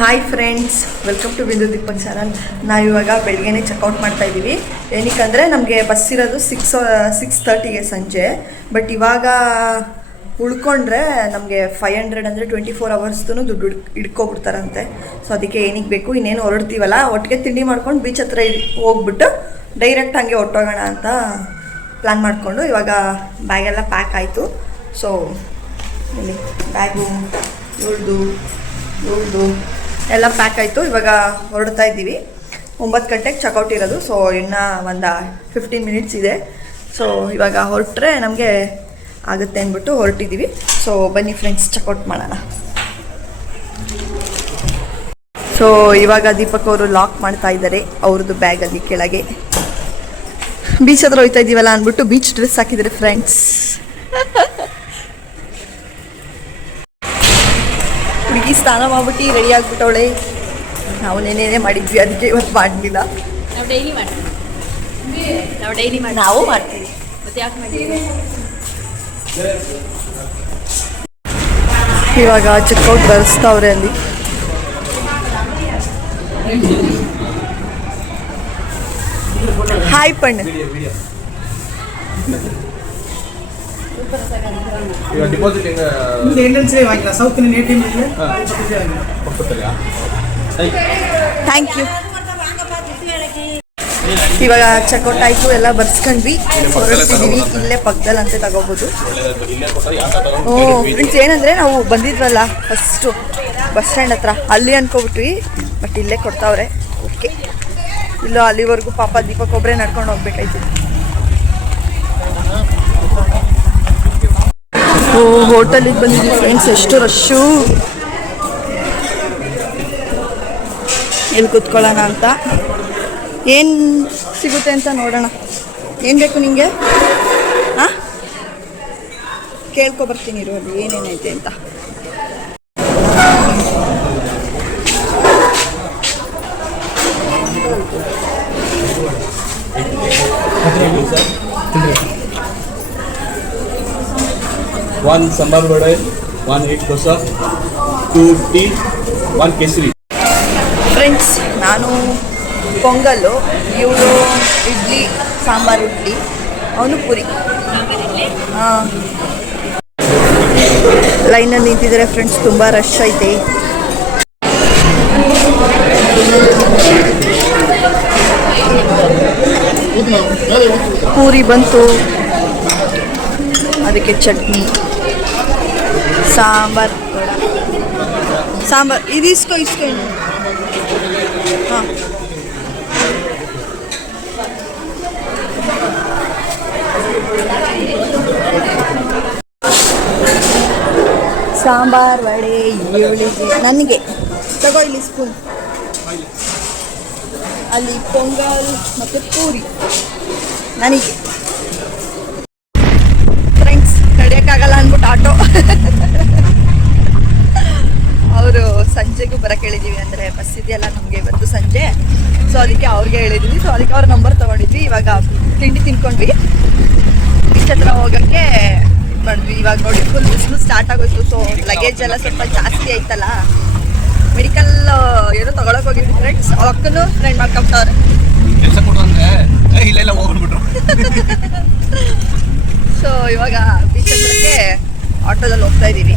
Hi friends, welcome to ಬಿಂದು Deepak channel. ನಾವು ಇವಾಗ ಬೆಳಗ್ಗೆನೇ ಚೆಕ್ಔಟ್ ಮಾಡ್ತಾ ಇದ್ದೀವಿ. ಏನಕ್ಕೆ ನಮಗೆ ಬಸ್ ಇರೋದು 6:30ಗೆ ಸಂಜೆ. ಬಟ್ ಇವಾಗ ಉಳ್ಕೊಂಡ್ರೆ ನಮಗೆ 500 ಅಂದರೆ 24 ಅವರ್ಸ್ದು ದುಡ್ಡು ಹಿಡ್ಕೊಬಿಡ್ತಾರಂತೆ. ಸೊ ಅದಕ್ಕೆ ಏನಕ್ಕೆ ಬೇಕು, ಇನ್ನೇನು ಹೊರಡ್ತೀವಲ್ಲ, ಒಟ್ಟಿಗೆ ತಿಂಡಿ ಮಾಡ್ಕೊಂಡು ಬೀಚ್ ಹತ್ರ ಹೋಗ್ಬಿಟ್ಟು ಡೈರೆಕ್ಟ್ ಹಂಗೆ ಹೊಟ್ಟೋಗೋಣ ಅಂತ ಪ್ಲ್ಯಾನ್ ಮಾಡಿಕೊಂಡು ಇವಾಗ ಬ್ಯಾಗೆಲ್ಲ ಪ್ಯಾಕ್ ಆಯಿತು. ಸೊ ಇಲ್ಲಿ ಬ್ಯಾಗು ಇವ್ರದ್ದು ಎಲ್ಲ ಪ್ಯಾಕ್ ಆಯಿತು. ಇವಾಗ ಹೊರಡ್ತಾ ಇದ್ದೀವಿ. 9 ಗಂಟೆಗೆ ಚೆಕ್ಔಟ್ ಇರೋದು. ಸೊ ಇನ್ನೂ ಒಂದು 15 ಮಿನಿಟ್ಸ್ ಇದೆ. ಸೊ ಇವಾಗ ಹೊರಟ್ರೆ ನಮಗೆ ಆಗುತ್ತೆ ಅಂದ್ಬಿಟ್ಟು ಹೊರಟಿದ್ದೀವಿ. ಸೊ ಬನ್ನಿ ಫ್ರೆಂಡ್ಸ್, ಚೆಕ್ಔಟ್ ಮಾಡೋಣ. ಸೊ ಇವಾಗ ದೀಪಕ್ ಅವರು ಲಾಕ್ ಮಾಡ್ತಾ ಇದ್ದಾರೆ ಅವ್ರದ್ದು ಬ್ಯಾಗಲ್ಲಿ ಕೆಳಗೆ. ಬೀಚ್ ಹತ್ರ ಹೋಗ್ತಾ ಇದ್ದೀವಲ್ಲ ಅಂದ್ಬಿಟ್ಟು ಬೀಚ್ ಡ್ರೆಸ್ ಹಾಕಿದ್ದಾರೆ ಫ್ರೆಂಡ್ಸ್. ಹುಡುಗಿ ಸ್ನಾನ ಮಾಡ್ಬಿಟ್ಟು ರೆಡಿ ಆಗಿಬಿಟ್ಟವಳೆ. ನಾವು ನೆನೇನೆ ಮಾಡಿದ್ವಿ, ಅದಕ್ಕೆ ಇವತ್ತು ಮಾಡಲಿಲ್ಲ. ನಾವು ಮಾಡ್ತೀವಿ. ಇವಾಗ ಚೆಕ್ಔಟ್ ಬರೆಸ್ತಾವ್ರೆ ಅಲ್ಲಿ. ಹಾಯ್ ಪಣ್ಣು. Thank you. ಇವಾಗ ಚೆಕ್ಔಟ್ ಆಯಿತು, ಎಲ್ಲ ಬರ್ಸ್ಕೊಂಡ್ವಿ, ಹೊರಡ್ತಿದ್ದೀವಿ. ಇಲ್ಲೇ ಪಕ್ಕದಲ್ಲಿ ಅಂತ ತಗೋಬೋದು. ಫ್ರೆಂಡ್ಸ್, ಏನಂದರೆ ನಾವು ಬಂದಿದ್ವಲ್ಲ ಫಸ್ಟು ಬಸ್ ಸ್ಟ್ಯಾಂಡ್ ಹತ್ರ, ಅಲ್ಲಿ ಅನ್ಕೊಬಿಟ್ವಿ. ಬಟ್ ಇಲ್ಲೇ ಕೊಡ್ತಾವ್ರೆ. ಓಕೆ, ಇಲ್ಲ ಅಲ್ಲಿವರೆಗೂ ಪಾಪ ದೀಪಕ್ ಒಬ್ಬರೇ ನಡ್ಕೊಂಡು ಹೋಗ್ಬೇಕಾಯ್ತು. ಹೋಟೆಲಿಗೆ ಬಂದಿದ್ವಿ ಫ್ರೆಂಡ್ಸ್. ಎಷ್ಟು ರಶ್ಶು. ಇಲ್ಲಿ ಕೂತ್ಕೊಳ್ಳೋಣ ಅಂತ. ಏನು ಸಿಗುತ್ತೆ ಅಂತ ನೋಡೋಣ. ಏನು ಬೇಕು ನಿಮಗೆ? ಹಾಂ, ಕೇಳ್ಕೊಬರ್ತೀನಿ ಇರು ಅಲ್ಲಿ ಏನೇನೈತೆ ಅಂತ. One sambar vada, 1 egg dosa, 2 tea, 1 kesari. Friends, ನಾನು ಪೊಂಗಲ್ಲು, ಇವಳು ಇಡ್ಲಿ ಸಾಂಬಾರು ಇಡ್ಲಿ, ಅವನು ಪೂರಿ. ಹಾಂ, ಲೈನಲ್ಲಿ ನಿಂತಿದ್ದಾರೆ ಫ್ರೆಂಡ್ಸ್. ತುಂಬ ರಶ್ ಐತೆ. ಪೂರಿ ಬಂತು, ಅದಕ್ಕೆ ಚಟ್ನಿ, ಸಾಂಬಾರು ಇದು ಇಸ್ಕೊ ಹಾಂ. ಸಾಂಬಾರ್ ವಡೆ ಇವಳಿಗೆ, ನನಗೆ ತಗೋ ಇಲ್ಲಿ ಸ್ಪೂನ್. ಅಲ್ಲಿ ಪೊಂಗಲ್ ಮತ್ತು ಪೂರಿ ನನಗೆ. ಫ್ರೆಂಡ್ಸ್, ತಡೆಯೋಕ್ಕಾಗಲ್ಲ ಅಂದ್ಬಿಟ್ಟು ಆಟೋ ಅವರು ಸಂಜೆಗೂ ಬರೋಕ್ಕೆ ಹೇಳಿದ್ದೀವಿ. ಅಂದರೆ ಬಸ್ ಇದೆಯಲ್ಲ ನಮಗೆ ಇವತ್ತು ಸಂಜೆ. ಸೊ ಅದಕ್ಕೆ ಅವ್ರಿಗೆ ಹೇಳಿದ್ವಿ. ಸೊ ಅದಕ್ಕೆ ಅವ್ರ ನಂಬರ್ ತೊಗೊಂಡಿದ್ವಿ. ಇವಾಗ ತಿಂಡಿ ತಿನ್ಕೊಂಡ್ವಿ, ಬೀಚ್ ಹತ್ರ ಹೋಗೋಕ್ಕೆ ಮಾಡಿದ್ವಿ. ಇವಾಗ ನೋಡಿ ಫುಲ್ ಬಿಸಿಲು ಸ್ಟಾರ್ಟ್ ಆಗೋಯ್ತು. ಸೊ ಲಗೇಜ್ ಎಲ್ಲ ಸ್ವಲ್ಪ ಜಾಸ್ತಿ ಆಯ್ತಲ್ಲ. ಮೆಡಿಕಲ್ ಏನೋ ತೊಗೊಳಕ್ಕೆ ಹೋಗಿದ್ವಿ ಫ್ರೆಂಡ್ಸ್. ಅವಕ್ಕೂ ಫ್ರೆಂಡ್ ಮಾಡ್ಕೊಂತಾರೆ. ಸೊ ಇವಾಗ ಬೀಚ್ ಹತ್ರಕ್ಕೆ ಆಟೋದಲ್ಲಿ ಹೋಗ್ತಾ ಇದ್ದೀವಿ.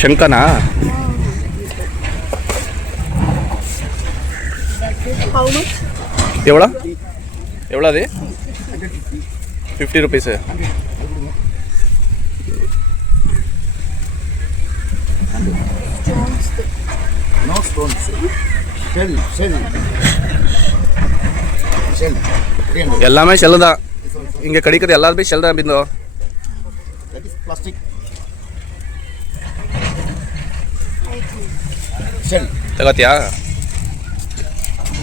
ಶಂಕನಾ எவ்வளோ அது 50 rupees. No stones. Shell. எல்லாமே ஷெல்லு தான். இங்கே கிடைக்கிறது எல்லாருமே ஷெல் தான். பிந்தோ that is plastic shell. ತಗೋತಿಯಾ?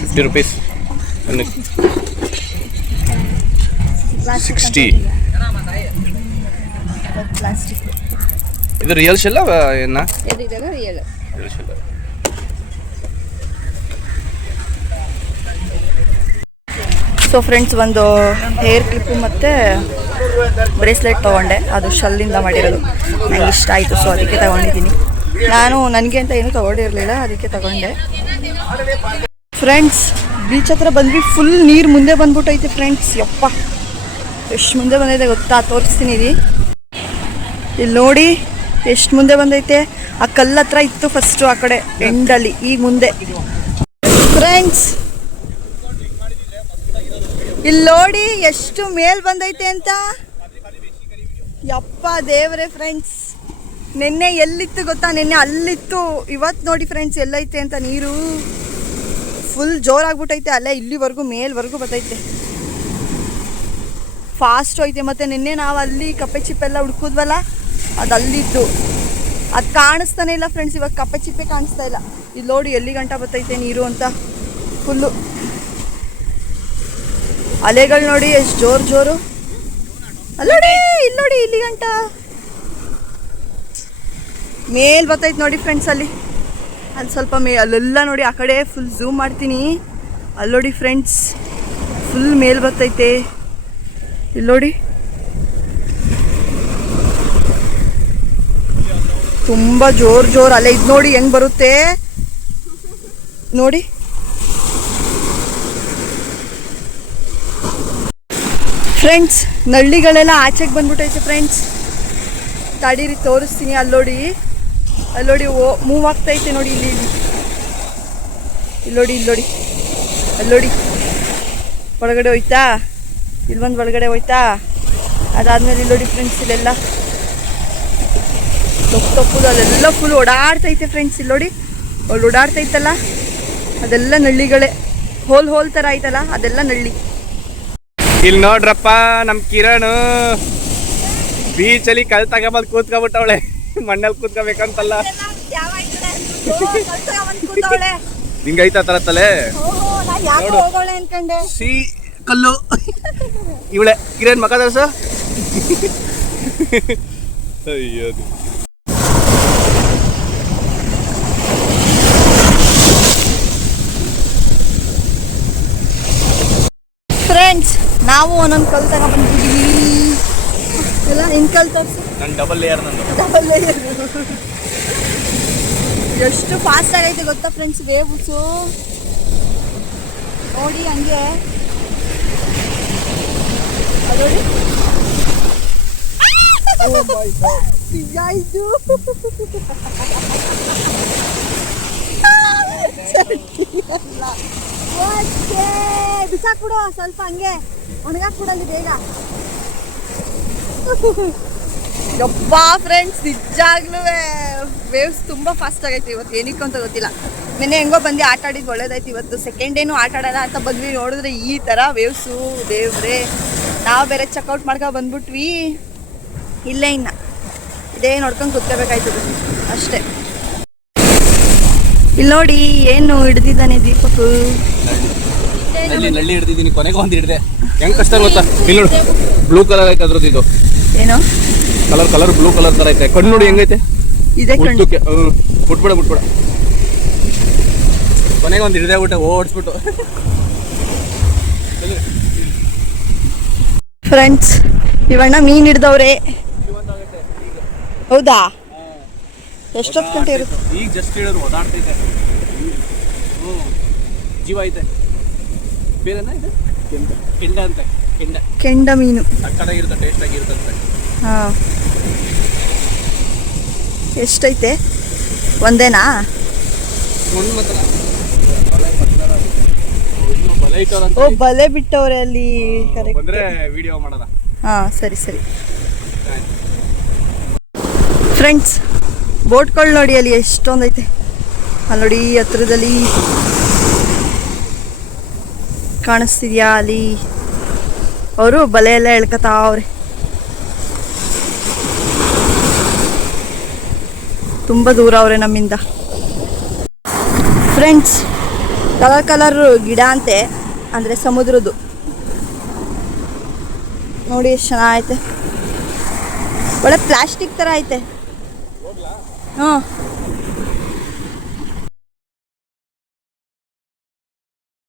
50 rupees. 60. Plastic. ಇದು ರಿಯಲ್ ಶೆಲ್ಲ ಏನ? ರಿಯಲ್ ಶೆಲ್ಲ. ಸೊ ಫ್ರೆಂಡ್ಸ್, ಒಂದು ಹೇರ್ ಕ್ಲಿಪ್ಪು ಮತ್ತು ಬ್ರೇಸ್ಲೆಟ್ ತೊಗೊಂಡೆ. ಅದು ಶಲ್ಲಿಂದ ಮಾಡಿರೋದು, ನಂಗೆ ಇಷ್ಟ ಆಯಿತು. ಸೊ ಅದಕ್ಕೆ ತಗೊಂಡಿದ್ದೀನಿ. ನನಗೆ ಅಂತ ಏನೂ ತೊಗೊಂಡಿರಲಿಲ್ಲ, ಅದಕ್ಕೆ ತಗೊಂಡೆ. ಫ್ರೆಂಡ್ಸ್, ಬೀಚ್ ಹತ್ರ ಬಂದ್ವಿ. ಫುಲ್ ನೀರು ಮುಂದೆ ಬಂದ್ಬಿಟ್ಟೈತೆ ಫ್ರೆಂಡ್ಸ್. ಯಪ್ಪ, ಎಷ್ಟು ಮುಂದೆ ಬಂದೈತೆ ಗೊತ್ತಾ? ತೋರಿಸ್ತೀನಿ ಇಲ್ಲಿ ನೋಡಿ, ಎಷ್ಟು ಮುಂದೆ ಬಂದೈತೆ. ಆ ಕಲ್ಲು ಹತ್ರ ಇತ್ತು ಫಸ್ಟು, ಆ ಕಡೆ ಎಂಡಲ್ಲಿ, ಈಗ ಮುಂದೆ. ಫ್ರೆಂಡ್ಸ್, ಇಲ್ಲಿ ನೋಡಿ ಎಷ್ಟು ಮೇಲ್ ಬಂದೈತೆ ಅಂತ. ಯಪ್ಪ ದೇವ್ರೆ ಫ್ರೆಂಡ್ಸ್, ನಿನ್ನೆ ಎಲ್ಲಿತ್ತು ಗೊತ್ತಾ? ನಿನ್ನೆ ಅಲ್ಲಿತ್ತು. ಇವತ್ತು ನೋಡಿ ಫ್ರೆಂಡ್ಸ್ ಎಲ್ಲೈತೆ ಅಂತ. ನೀರು ಫುಲ್ ಜೋರಾಗ್ಬಿಟ್ಟೈತೆ. ಅಲ್ಲೇ ಇಲ್ಲಿವರೆಗೂ ಮೇಲ್ವರೆಗೂ ಬರ್ತೈತೆ. ಫಾಸ್ಟ್ ಐತೆ. ಮತ್ತು ನಿನ್ನೆ ನಾವು ಅಲ್ಲಿ ಕಪ್ಪೆ ಚಿಪ್ಪೆಲ್ಲ ಹುಡ್ಕಿದ್ವಲ್ಲ, ಅದು ಅಲ್ಲಿದ್ದು. ಅದು ಕಾಣಿಸ್ತಾನೆ ಇಲ್ಲ ಫ್ರೆಂಡ್ಸ್. ಇವಾಗ ಕಪ್ಪೆ ಚಿಪ್ಪೆ ಕಾಣಿಸ್ತಾ ಇಲ್ಲ. ಇಲ್ಲಿ ನೋಡಿ ಎಲ್ಲಿ ಗಂಟ ಬರ್ತೈತೆ ನೀರು ಅಂತ. ಫುಲ್ಲು ಅಲೆಗಳು ನೋಡಿ ಎಷ್ಟು ಜೋರು. ಅಲ್ಲೋಡಿ, ಇಲ್ಲಿ ನೋಡಿ, ಇಲ್ಲಿ ಗಂಟ ಮೇಲ್ ಬರ್ತೈತೆ ನೋಡಿ ಫ್ರೆಂಡ್ಸ್. ಅಲ್ಲಿ ಸ್ವಲ್ಪ ಅಲ್ಲೆಲ್ಲ ನೋಡಿ. ಆ ಕಡೆ ಫುಲ್ ಝೂಮ್ ಮಾಡ್ತೀನಿ. ಅಲ್ಲಿ ನೋಡಿ ಫ್ರೆಂಡ್ಸ್, ಫುಲ್ ಮೇಲ್ ಬರ್ತೈತೆ. ಇಲ್ಲಿ ನೋಡಿ, ತುಂಬ ಜೋರು ಅಲೆ. ಇದು ನೋಡಿ ಹೆಂಗ್ ಬರುತ್ತೆ ನೋಡಿ. ಫ್ರೆಂಡ್ಸ್, ನಳ್ಳಿಗಳೆಲ್ಲ ಆಚೆಗೆ ಬಂದ್ಬಿಟ್ಟೈತೆ ಫ್ರೆಂಡ್ಸ್. ತಡೀರಿ ತೋರಿಸ್ತೀನಿ. ಅಲ್ಲೋಡಿ ಮೂವ್ ಆಗ್ತೈತೆ ನೋಡಿ. ಇಲ್ಲಿ ನೋಡಿ ಒಳಗಡೆ ಹೋಯ್ತಾ. ಇಲ್ಲಿ ಬಂದು ಒಳಗಡೆ ಹೋಯ್ತಾ. ಅದಾದ್ಮೇಲೆ ಇಲ್ಲಿ ನೋಡಿ ಫ್ರೆಂಡ್ಸ್, ಇಲ್ಲೆಲ್ಲ ತಪ್ಪುದು ಅದೆಲ್ಲ ಫುಲ್ ಓಡಾಡ್ತೈತೆ ಫ್ರೆಂಡ್ಸ್. ಇಲ್ಲಿ ನೋಡಿ, ಅಲ್ಲಿ ಓಡಾಡ್ತೈತಲ್ಲ, ಅದೆಲ್ಲ ನಳ್ಳಿಗಳೇ. ಹೋಲ್ ಥರ ಐತಲ್ಲ, ಅದೆಲ್ಲ ನಳ್ಳಿ. ಇಲ್ಲಿ ನೋಡ್ರಪ್ಪ, ನಮ್ಮ ಕಿರಣ್ ಬೀಚಲ್ಲಿ ಕಲ್ ತಗೊಂಬಂದು ಕೂತ್ಕೊಬಿಟ್ಟವಳೆ. ಮಣ್ಣಲ್ಲಿ ಕೂತ್ಕೋಬೇಕಂತಲ್ಲ. ನಿಂಗೈತ ತರ ತಲೆ ಸಿ ಕಲ್ಲು. ಇವಳೆ ಕಿರಣ್ ಮಗ ದರ್ಸ. ಅಯ್ಯೋ ಫ್ರೆಂಡ್ಸ್, ನಾವು ಒಂದೊಂದು ಕಲ್ಲು ತಗೊಂಡ್ಬಂದಿದ್ದೀವಿ. ಇಲ್ಲ, ನಿನ್ನ ಕಲ್ಲು ತೋರಿಸಿ. ನನ್ನ ಡಬಲ್ ಲೇಯರ್. ಎಷ್ಟು ಫಾಸ್ಟ್ ಆಗೈತೆ ಗೊತ್ತಾ ಫ್ರೆಂಡ್ಸ್ ವೇವ್ಸು. ನೋಡಿ ಹಂಗೆ ನೋಡಿ. ಇದು ಬಿಸಾಕ್ಬಿಡು ಸ್ವಲ್ಪ, ಹಂಗೆ ಒಣಗಾಕ್ಬಿಡಲ್ಲಿ ಬೇಗ. ಯಪ್ಪ ಫ್ರೆಂಡ್ಸ್, ನಿಜಾಗ್ಲೂ ವೇವ್ಸ್ ತುಂಬ ಫಾಸ್ಟ್ ಆಗೈತೆ ಇವತ್ತು. ಏನಕ್ಕೆ ಅಂತ ಗೊತ್ತಿಲ್ಲ. ನಿನ್ನೆ ಹೆಂಗೋ ಬಂದು ಆಟ ಆಡಿದ್ದು ಒಳ್ಳೇದಾಯ್ತು. ಇವತ್ತು ಸೆಕೆಂಡ್ ಡೇನು ಆಟ ಆಡೋಣ ಅಂತ ಬಂದ್ವಿ. ನೋಡಿದ್ರೆ ಈ ಥರ ವೇವ್ಸು. ದೇವ್ರೆ, ನಾವು ಬೇರೆ ಚೆಕ್ಔಟ್ ಮಾಡ್ಕೊ ಬಂದ್ಬಿಟ್ವಿ. ಇಲ್ಲೇ ಇದೇ ನೋಡ್ಕೊಂಡು ಕೂತ್ಕೋಬೇಕಾಯ್ತದೆ ಅಷ್ಟೇ. ಇಲ್ಲಿ ನೋಡಿ ಏನು ಹಿಡ್ದಿದ್ದಾನೆ ದೀಪಕ್. ನಳ್ಳಿ ಹಿಡ್ದಿದ್ದೀನಿ, ಕೊನೆಗೆ ಒಂದು ಹಿಡ್ದೆ. ಹೆಂಗ್ ಕಷ್ಟ ಗೊತ್ತಾ? ಇಲ್ಲಿ ನೋಡು, ಬ್ಲೂ ಕಲರ್ ಐತೆ ಅದ್ರದ್ದು. ಇದು ಏನೋ ಕಲರ್ ಬ್ಲೂ ಕಲರ್ ತರ ಐತೆ. ಕಣ್ಣು ನೋಡಿ ಹೆಂಗೈತೆ. ಇದೆ ಕಣ್ಣು. ಮುಟ್ಬೇಡ. ಕೊನೆಗೆ ಒಂದು ಹಿಡ್ದೆ ಬಿಟ್ಟೆ, ಓಡಿಸ್ಬಿಟ್ಟು. ಫ್ರೆಂಡ್ಸ್, ಇವಣ್ಣ ಮೀನು ಹಿಡ್ದವ್ರೆ. ಹೌದಾ? ಎಷ್ಟೊತ್ತು ಗಂಟೆ ಇರುತ್ತೆ? ಈಗ ಜಸ್ಟ್ ಹೇಳಿದ್ರು ಓದಾಡ್ತೈತೆ. ಜೀವ ಐತೆ. ಬೇರೆನಾ ಇದು? ಕೆಂಡ ಅಂತೆ. ಕೆಂಡ ಮೀನು ಸಕ್ಕತ್ತಾಗಿರುತ್ತೆ, ಟೇಸ್ಟ್ ಆಗಿರುತ್ತೆ. ಹಾಂ, ಎಷ್ಟೈತೆ? ಒಂದೇನಾ? ಓ, ಬಲೆ ಬಿಟ್ಟವ್ರೆ ಅಲ್ಲಿ. ಬಂದ್ರೆ ವಿಡಿಯೋ ಮಾಡೋಣ. ಹಾಂ, ಸರಿ. ಫ್ರೆಂಡ್ಸ್, ಬೋಟ್ಗಳು ನೋಡಿ ಅಲ್ಲಿ ಎಷ್ಟೊಂದೈತೆ. ಅಲ್ಲಿ ನೋಡಿ ಹತ್ರದಲ್ಲಿ ಕಾಣಿಸ್ತಿದ್ಯಾ? ಅಲ್ಲಿ ಅವರು ಬಲೆ ಎಲ್ಲ ಎಳ್ಕತಾವ್ರೆ. ತುಂಬ ದೂರ ಅವ್ರೆ ನಮ್ಮಿಂದ. ಫ್ರೆಂಡ್ಸ್, ಕಲರ್ ಗಿಡ ಅಂತೆ, ಅಂದರೆ ಸಮುದ್ರದ್ದು. ನೋಡಿ ಎಷ್ಟು ಚೆನ್ನಾಗೈತೆ. ಒಳ್ಳೆ ಪ್ಲಾಸ್ಟಿಕ್ ಥರ ಐತೆ. ಹ್ಞೂ,